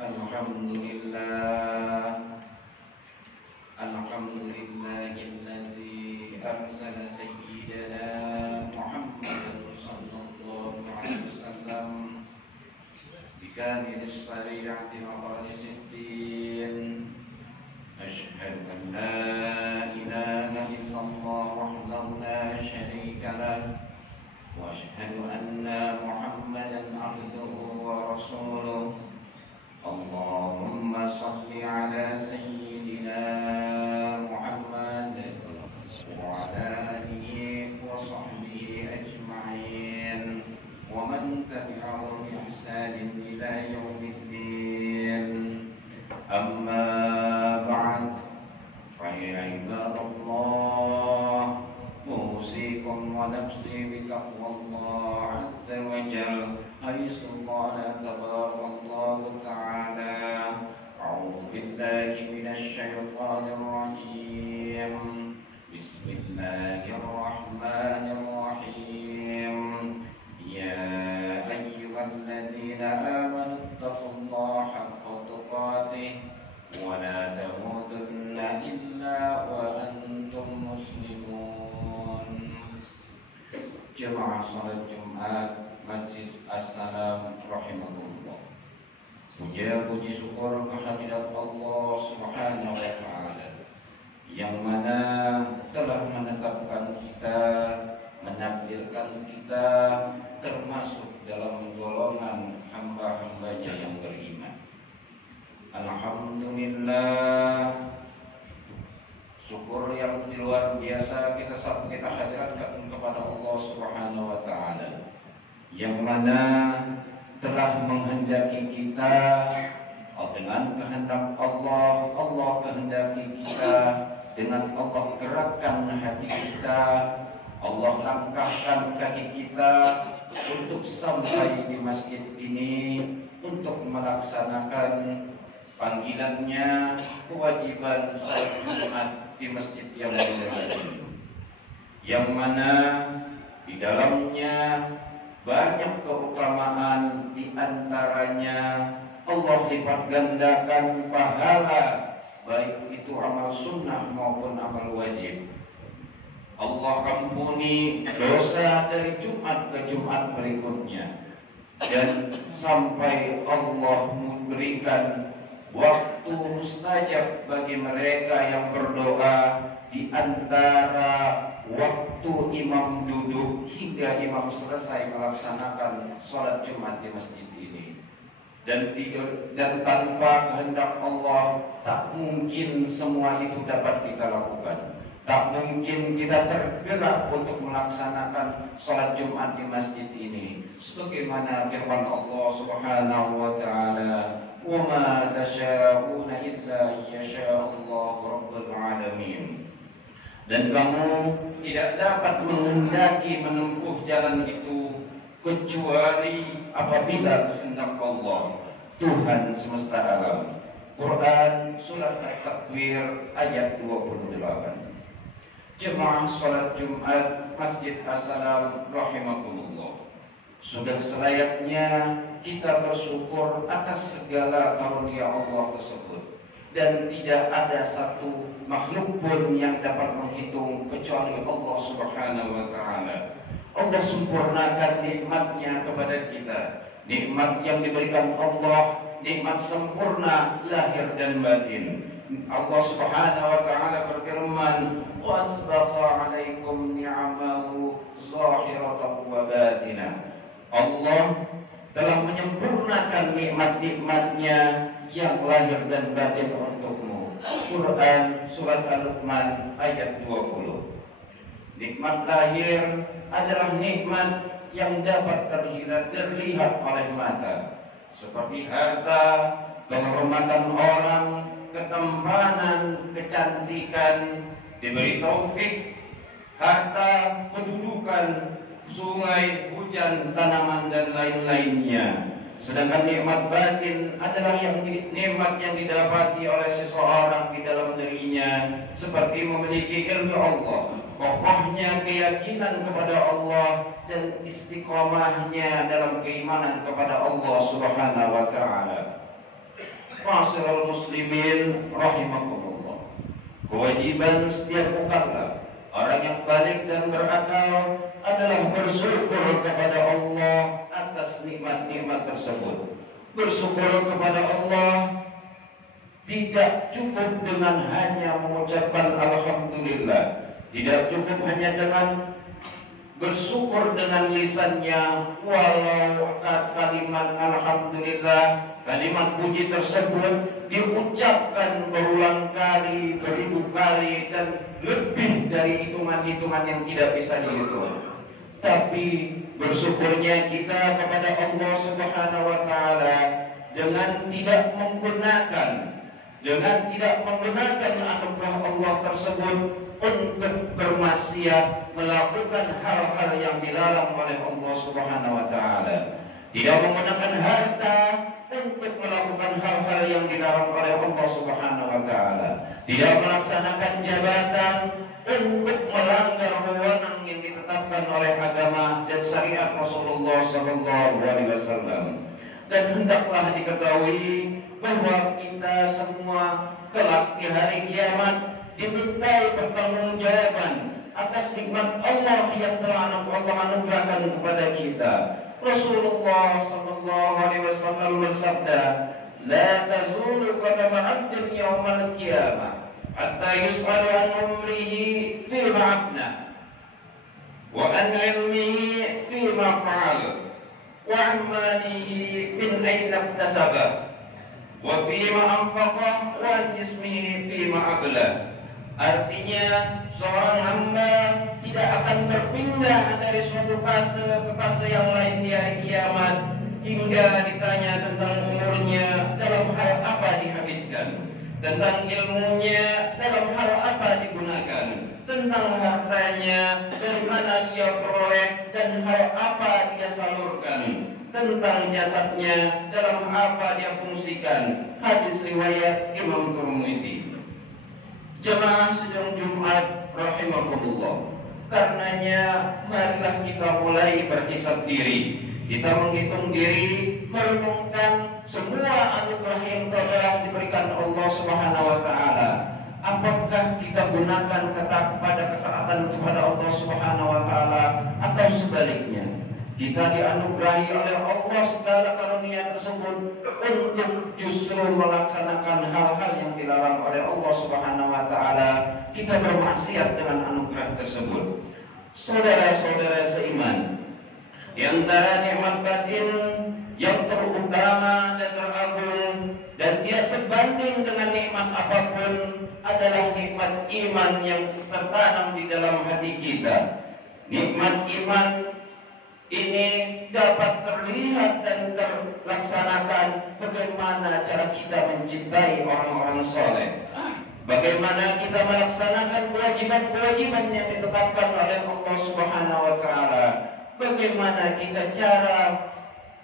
Alhamdulillah, alladzi arsala sayyidana Muhammadan sallallahu alaihi wasallam bikamilis syari'ati wa khalisid din. Asyhadu an la ilaha illallah wahdahu la syarika lah wa asyhadu anna Muhammadan abduhu wa rasuluh. Allahumma salli ala sayyidina Muhammad wa ala alihi wa sahbihi ajma'in wa man tabi'ahum bi ihsanin ila yaumiddin. Amma ba'd, fa ya ibadallah, usikum wa nafsi bi taqwallah azza wa jalla. حيث قال تبارك الله تعالى: أعوذ بالله من الشيطان الرجيم. بسم الله الرحمن الرحيم. يا أيها الذين آمنوا اتقوا الله حق تقاته ولا تموتن إلا وأنتم مسلمون. Jemaah salat Jumat Masjid As-Salam rahimahullah. Puja puji syukur kehadirat Allah Subhanahu wa taala yang mana telah menetapkan kita, menakdirkan kita termasuk dalam golongan hamba-hambanya yang beriman. Alhamdulillah, syukur yang luar biasa kita hadiratkan kepada Allah Subhanahu wa taala yang mana telah menghendaki kita dengan kehendak Allah. Allah kehendaki kita, dengan Allah gerakkan hati kita, Allah langkahkan kaki kita untuk sampai di masjid ini untuk melaksanakan panggilannya, kewajiban salat Jumat di masjid yang mulia ini, yang mana di dalamnya banyak keutamaan, di antaranya Allah lipat gandakan pahala, baik itu amal sunnah maupun amal wajib. Allah ampuni dosa dari Jumat ke Jumat berikutnya, dan sampai Allah memberikan waktu mustajab bagi mereka yang berdoa di antara waktu imam duduk hingga imam selesai melaksanakan sholat Jumat di masjid ini. Dan tanpa kehendak Allah, tak mungkin semua itu dapat kita lakukan. Tak mungkin kita tergerak untuk melaksanakan sholat Jumat di masjid ini. Sebagaimana firman Allah Subhanahu wa ta'ala: "Wa ma tasyaa'una illa yasha'allahu rabbul alamin." Dan kamu tidak dapat menghendaki menempuh jalan itu kecuali apabila kehendak Allah, Tuhan semesta alam. Quran surat At-Takwir ayat 28. Jemaah salat Jumat Masjid As-Salam rahimakumullah, sudah selayaknya kita bersyukur atas segala karunia Allah tersebut, dan tidak ada satu makhluk pun yang dapat menghitung kecuali Allah Subhanahu wa ta'ala. Allah sempurnakan nikmatnya kepada kita, nikmat yang diberikan Allah, nikmat sempurna lahir dan batin. Allah Subhanahu wa ta'ala berfirman: "Wasbagha 'alaikum ni'amahu zahiratan wa batinah." Allah telah menyempurnakan nikmat-nikmatnya yang lahir dan batin untukmu. Quran surat Al-Luqman ayat 20. Nikmat lahir adalah nikmat yang dapat terlihat oleh mata, seperti harta, kehormatan orang, ketampanan, kecantikan, diberi taufik, harta, kedudukan, sungai, hujan, tanaman, dan lain-lainnya. Sedangkan nikmat batin adalah nikmat yang didapati oleh seseorang di dalam dirinya, seperti memiliki ilmu Allah, kokohnya keyakinan kepada Allah, dan istiqomahnya dalam keimanan kepada Allah Subhanahu wa ta'ala. Ma'asyiral muslimin rahimakumullah. Kewajiban setiap mukallaf, orang yang balik dan berakal, adalah bersyukur kepada Allah atas nikmat-nikmat tersebut. Bersyukur kepada Allah tidak cukup dengan hanya mengucapkan alhamdulillah, tidak cukup hanya dengan bersyukur dengan lisannya, walau kalimat alhamdulillah, kalimat puji tersebut diucapkan berulang kali, beribu kali, dan lebih dari hitungan-hitungan yang tidak bisa dihitung. Tapi bersyukurnya kita kepada Allah Subhanahu wa taala dengan tidak menggunakan anugerah Allah tersebut untuk bermaksiat, melakukan hal-hal yang dilarang oleh Allah Subhanahu wa taala. Tidak menggunakan harta untuk melakukan hal-hal yang dilarang oleh Allah Subhanahu wa taala. Tidak melaksanakan jabatan untuk melanggar wewenang yang ditetapkan oleh agama dan syariat Rasulullah sallallahu alaihi wasallam. Dan hendaklah diketahui bahwa kita semua kelak di hari kiamat dimintai pertanggungjawaban atas nikmat Allah yang telah Allah anugerahkan kepada kita. Rasulullah sallallahu alaihi wasallam bersabda, "La tazulu qadama 'abdin yaumal qiyamah hatta yus'al an umrihi fi ma'afna wa an 'ilmihi fi ma fa'al wa 'an malihi min ayna iktasaba wa fi ma anfaqa wa an jismihi fi ma abla." Artinya seorang hamba tidak akan berpindah dari suatu fase ke fase yang lain di hari kiamat hingga ditanya tentang umurnya, dalam hal apa dihabiskan, tentang ilmunya, dalam hal apa digunakan, tentang hartanya, dari mana dia peroleh dan hal apa dia salurkan, tentang jasadnya, dalam apa dia fungsikan. Hadis riwayat Imam Tirmidzi. Jemaah sidang Jumat rahimakumullah. Karenanya marilah kita mulai berhisab diri. Kita menghitung diri, merenungkan semua anugerah yang telah diberikan Allah Subhanahu wa taala. Apakah kita gunakan pada ketaatan kepada Allah Subhanahu wa taala atau sebaliknya? Kita dianugerahi oleh Allah segala karunia tersebut untuk justru melaksanakan hal-hal yang dilarang oleh Allah Subhanahu wa taala. Kita bermaksiat dengan anugerah tersebut. Saudara-saudara seiman, di antara nikmat batin yang terutama dan teragung dan tidak sebanding dengan nikmat apapun adalah nikmat iman yang tertanam di dalam hati kita. Nikmat iman ini dapat terlihat dan terlaksanakan bagaimana cara kita mencintai orang-orang soleh, bagaimana kita melaksanakan kewajiban-kewajiban yang ditetapkan oleh Allah Subhanahu wa taala, bagaimana kita cara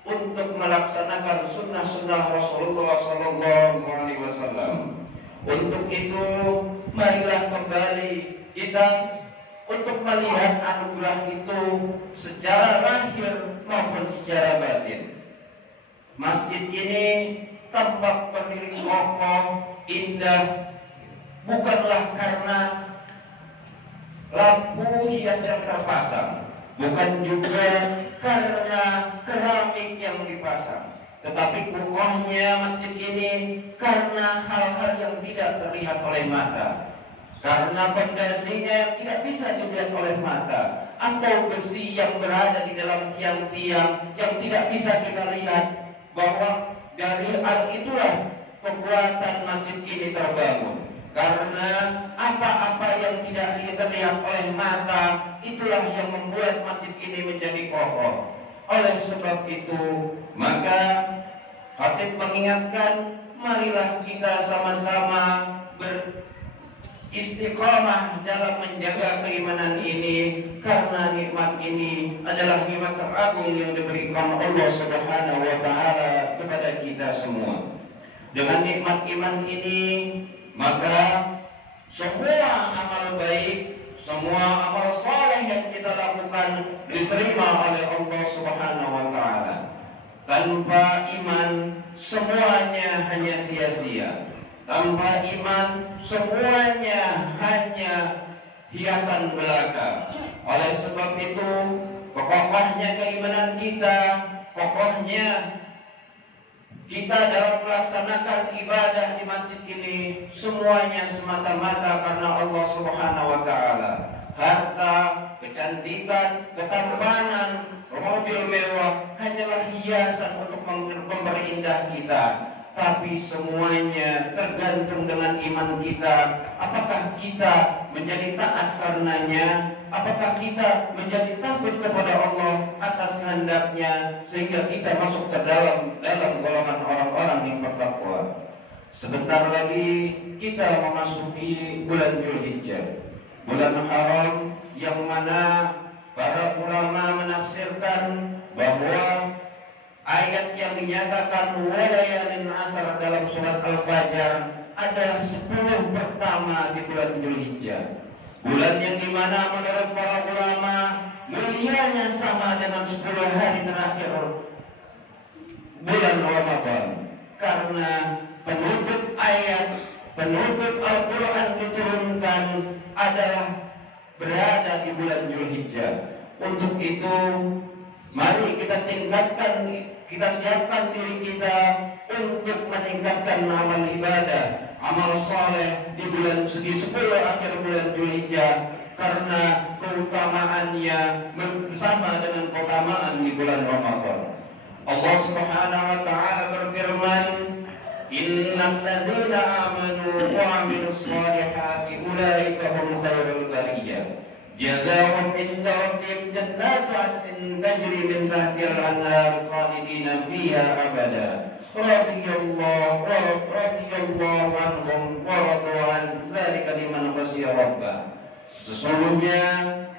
untuk melaksanakan sunnah-sunnah Rasulullah sallallahu alaihi wasallam. Untuk itu marilah kembali kita untuk melihat anugerah itu secara lahir maupun secara batin. Masjid ini tampak berdiri kokoh, indah, bukanlah karena lampu hias yang terpasang, bukan juga karena keramik yang dipasang, tetapi kokohnya masjid ini karena hal-hal yang tidak terlihat oleh mata. Karena pondasinya yang tidak bisa dilihat oleh mata, atau besi yang berada di dalam tiang-tiang yang tidak bisa kita lihat, bahwa dari hal itulah pembuatan masjid ini terbangun. Karena apa-apa yang tidak terlihat oleh mata, itulah yang membuat masjid ini menjadi kokoh. Oleh sebab itu, maka khatib mengingatkan, marilah kita sama-sama istiqamah dalam menjaga keimanan ini, karena nikmat ini adalah nikmat teragung yang diberikan Allah Subhanahu wa taala kepada kita semua. Dengan nikmat iman ini, maka semua amal baik, semua amal saleh yang kita lakukan diterima oleh Allah Subhanahu wa taala. Tanpa iman semuanya hanya sia-sia. Tanpa iman semuanya hanya hiasan belaka. Oleh sebab itu, kokohnya keimanan kita, kokohnya kita dalam melaksanakan ibadah di masjid ini, semuanya semata-mata karena Allah Subhanahu wa Ta'ala. Harta, kecantikan, ketampanan, mobil mewah hanyalah hiasan untuk memperindah kita. Tapi semuanya tergantung dengan iman kita. Apakah kita menjadi taat karenanya? Apakah kita menjadi takut kepada Allah atas kehendaknya sehingga kita masuk ke dalam golongan orang-orang yang bertakwa? Sebentar lagi kita memasuki bulan Dzulhijjah, bulan haram yang mana para ulama menafsirkan bahwa ayat yang dinyatakan walayalin asar dalam surat Al-Fajr adalah 10 pertama di bulan Dzulhijjah. Bulan yang dimana menurut para ulama mulianya sama dengan 10 hari terakhir bulan Ramadan. Karena penutup ayat, penutup Al-Quran diturunkan adalah berada di bulan Dzulhijjah. Untuk itu mari kita tingkatkan, kita siapkan diri kita untuk meningkatkan amal ibadah, amal saleh di bulan 10 akhir bulan Dzulhijjah, karena keutamaannya bersama dengan keutamaan di bulan Ramadan. Allah Subhanahu wa Ta'ala berfirman, innal ladzina amanu wa 'amilus shalihati ulaika hum khairul bariyah. Jazaa'uhum 'inda rabbihim jannatu 'adnin tajri min tahtiha al-anhar khalidina fiha abada. Radiyallahu anhum wa radu 'an dzalika liman khashiya rabbah. Sesungguhnya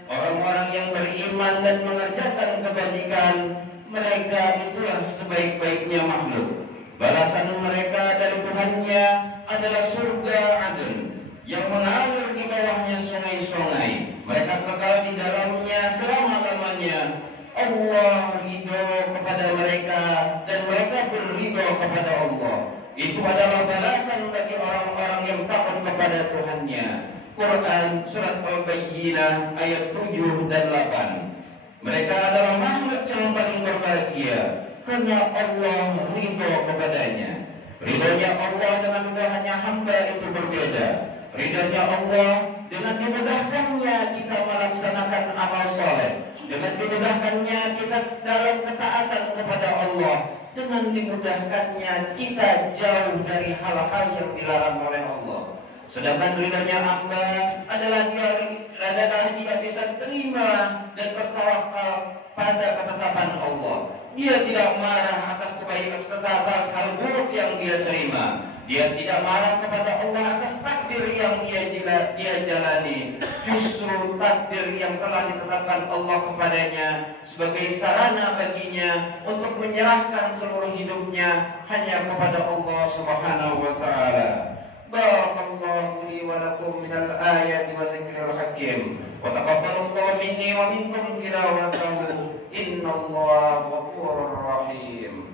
orang-orang yang beriman dan mengerjakan kebajikan, mereka itulah sebaik-baiknya makhluk. Balasan mereka dari Tuhannya adalah surga Aden yang mengalir di bawahnya sungai-sungai. Mereka kekal di dalamnya selama-lamanya. Allah ridho kepada mereka dan mereka pun ridho kepada Allah. Itu adalah balasan bagi orang-orang yang takut kepada Tuhannya. Quran surat Al-Bayyinah ayat 7 dan 8. Mereka adalah makhluk yang paling berbahagia karena Allah ridho kepadanya. Ridhonya Allah dengan mudahnya hamba itu berbeda. Ridhonya Allah dengan dimudahkannya kita melaksanakan amal soleh, dengan dimudahkannya kita dalam ketaatan kepada Allah, dengan dimudahkannya kita jauh dari hal-hal yang dilarang oleh Allah. Sedangkan ridhonya hamba adalah dia bisa terima dan bertawakal pada ketetapan Allah. Dia tidak marah atas kebaikan atas hal buruk yang dia terima. Dia tidak marah kepada Allah atas takdir yang dia jalani. Justru takdir yang telah ditetapkan Allah kepadanya sebagai sarana baginya untuk menyerahkan seluruh hidupnya hanya kepada Allah Subhanahu wa Ta'ala. Barakallahu li wa lakum minal ayati wa zikril hakim. Wa taqabbalallahu minni wa minkum tilawatahu. Innallaha ghafurur rahim.